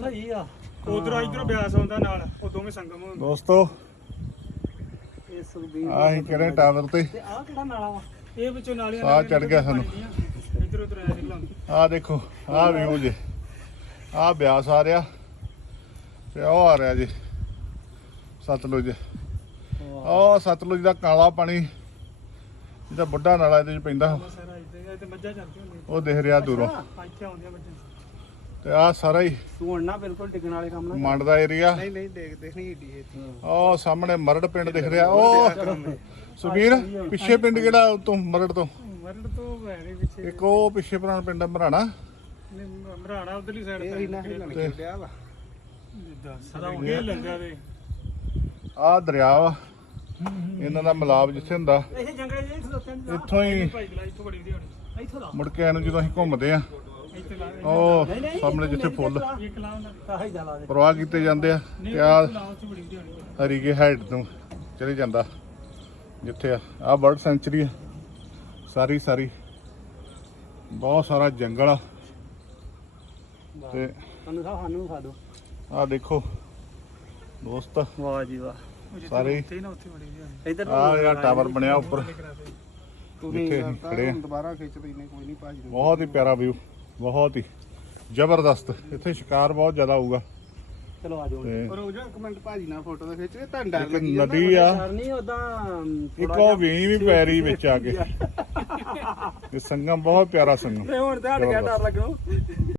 ਨਾ ਜੀ ਆ। ਉਧਰੋਂ ਇਧਰੋਂ ਬਿਆਸ ਆਉਂਦਾ ਨਾਲ ਉਹ ਦੋਵੇਂ ਸੰਗਮ ਹੁੰਦੇ ਦੋਸਤੋ ਇਹ ਸੁਖਬੀਰ ਆਹ ਕਿਹੜੇ ਟਾਵਰ ਤੇ? ਤੇ ਆਹ ਕਿਹੜਾ ਨਾਲਾ ਵਾ? ਇਹ ਵਿੱਚੋਂ ਨਾਲੀਆਂ ਸਾਹ ਚੜ੍ਹ ਗਿਆ ਸਾਨੂੰ। ਇਧਰ ਉਧਰ ਐ ਨਿਕਲਣ ਆਹ ਦੇਖੋ ਆਹ ਵਿਊ ਜੇ। ਆਹ ਬਿਆਸ ਆ ਰਿਹਾ ਤੇ ਉਹ ਆ ਰਿਹਾ ਜੀ। ਸਤਲੁਜ। ਉਹ ਸਤਲੁਜ ਦਾ ਕਾਲਾ ਪਾਣੀ ਜਿਹਦਾ ਵੱਡਾ ਨਾਲਾ ਇਹਦੇ ਚ ਪੈਂਦਾ। ਸਾਰਾ ਇੱਥੇ ਤੇ ਮੱਝਾਂ ਚੱਲਦੀਆਂ ਹੁੰਦੀਆਂ। ਉਹ ਦਿਖ ਰਿਹਾ ਦੂਰੋਂ। ਆ ਇੱਥੇ ਆਉਂਦੀਆਂ ਮੱਝਾਂ। ਤੇ ਆਹ ਸਾਰਾ ਹੀ ਤੂੰ ਹੁਣ ਨਾ ਬਿਲਕੁਲ ਟਿਕਣ ਵਾਲੇ ਕੰਮ ਨਾ ਮੰਡ ਦਾ ਏਰੀਆ ਨਹੀਂ ਨਹੀਂ ਦੇਖ ਦੇਖਣੀ ਏਡੀ ਇੱਥੇ ਉਹ ਸਾਹਮਣੇ ਮਰੜ ਪਿੰਡ ਦਿਖ ਰਿਹਾ। ਉਹ ਸੁਬੀਰ ਪਿੱਛੇ ਪਿੰਡ ਕਿਹੜਾ ਤੋਂ ਮਰੜ ਤੋਂ? ਮਰੜ ਤੋਂ ਵੈਰੇ ਪਿੱਛੇ ਇੱਕ ਉਹ ਪਿੱਛੇ ਪੁਰਾਣਾ ਪਿੰਡ ਆ ਮਰਾਣਾ। ਮਰਾਣਾ ਉਧਰਲੀ ਸਾਈਡ ਇਹ ਨਾ ਤੇ ਡਿਆ ਵਾ। ਸਾਰਾ ਉਹ ਲੰਗਾ ਦੇ। ਆਹ ਦਰਿਆ ਵਾ। ਇਹਨਾਂ ਦਾ ਮਿਲਾਪ ਜਿੱਥੇ ਹੁੰਦਾ। ਇਹ ਜੰਗਲੇ ਜਿਹੇ ਖਲੋਤੇ ਨੇ। ਇੱਥੋਂ ਹੀ ਭਾਈ ਗਲਾ ਇੱਥੋਂ ਬੜੀ ਦਿਹਾੜੀ ਇੱਥੋਂ ਦਾ ਮੁੜ ਕੇ ਇਹਨੂੰ ਜਦੋਂ ਅਸੀਂ ਘੁੰਮਦੇ ਆ ਇੱਥੇ ਉਹ ਸਾਹਮਣੇ ਜਿੱਥੇ ਫੁੱਲ। ਦਾ ਦੇ ਪ੍ਰਵਾਹ ਕੀਤੇ ਜਾਂਦੇ ਆ। ਤੇ ਆ ਹਰੀਕੇ ਹੈਡ ਤੋਂ ਚਲੇ ਜਾਂਦਾ। ਜਿੱਥੇ ਆ ਆ ਬਰਡ ਸੈਂਚਰੀ ਆ। ਸਾਰੀ ਸਾਰੀ। ਬਹੁਤ ਸਾਰਾ ਜੰਗਲ ਆ। ਤੇ ਤੁਹਾਨੂੰ ਸਾ ਸਾਨੂੰ ਖਾ ਦੋ ਆ ਦੇਖੋ। ਦੋਸਤ। ਵਾਹ ਜੀ ਵਾਹ। ਸਾਰੇ। ਇਧਰ ਆ ਜਿਹੜਾ ਟਾਵਰ ਬਣਿਆ ਉੱਪਰ। ਤੂੰ ਜਿੱਥੇ ਖੜੇ ਦੁਬਾਰਾ ਖਿੱਚ ਲੈਨੇ ਕੋਈ ਨਹੀਂ ਭਾਜੀ। ਬਹੁਤ ਹੀ ਪਿਆਰਾ ਵਿਊ ਬਹੁਤ ਹੀ ਜ਼ਬਰਦਸਤ। ਇੱਥੇ ਸ਼ਿਕਾਰ ਬਹੁਤ ਜ਼ਿਆਦਾ ਹੋਊਗਾ। ਚਲੋ ਆ ਜਾਓ। ਤੇ ਪਰ ਉਹ ਜੋ ਇੱਕ ਮਿੰਟ ਭਾਜੀ ਨਾਲ ਫੋਟੋ ਦਾ ਖਿੱਚ ਕੇ ਤਾਂ ਇੱਕ ਨਦੀ ਆ। ਸਰ ਨਹੀਂ ਉਦਾਂ ਇੱਕ ਉਹ ਵੀ ਵੀ ਪੈਰੀ ਵਿੱਚ ਆ ਕੇ। ਇਹ ਸੰਗਮ ਬਹੁਤ ਪਿਆਰਾ ਸੰਗਮ। ਹੁਣ ਤੇ ਹਟ ਗਿਆ ਡਰ ਲੱਗਣੋਂ।